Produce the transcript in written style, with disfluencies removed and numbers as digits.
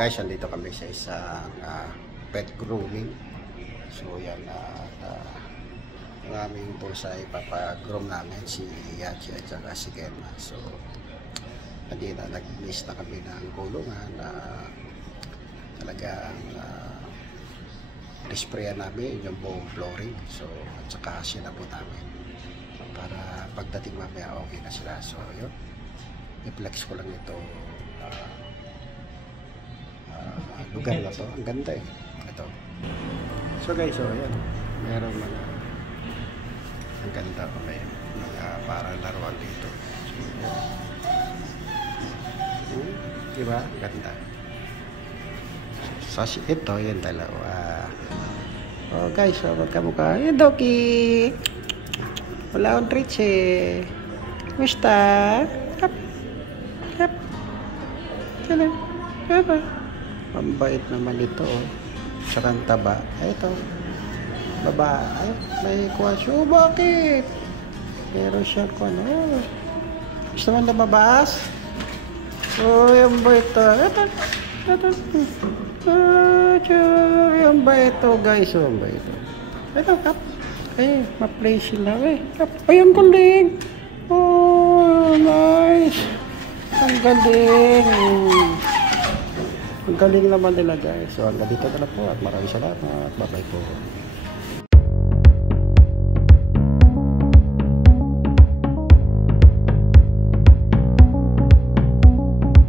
Guys, andito kami sa isang pet grooming. So yan, ang aming pusa ay papagroom namin, si Yachi at saka si Kenma. So kanina nag-miss na kami ng kulungan na talagang isprayan namin yung buong flooring. So at saka sinabot namin para pagdating mamaya okay na sila. So yun, i-flex ko lang ito lugar na to. Ang ganda eh ito. So guys, so ayan, meron mga ang ganda pa, may mga parang laruan dito. So, diba? Ganda. So ito yung dalawa. Oh guys, so magkamukha. Yung Doki, wala akong treats eh. Kumusta? Kap kap kailan? Kapa? Pambait naman ito oh. Saka ang taba. Ay ito, baba. Ay, may kuha siya. Oh, bakit? Meron siya kuha na. Oh. Gusto mo lumabas? Oh, yung bait ito. Yung bait ito guys. Oh, yung bait ito. Ito kap. Ay, ma-play sila eh. Kap. Ay, ang galing. Oh, nice. Ang galing. Ang galing naman nila guys. So hanggang dito na lang po at maraming salamat. Bye bye po.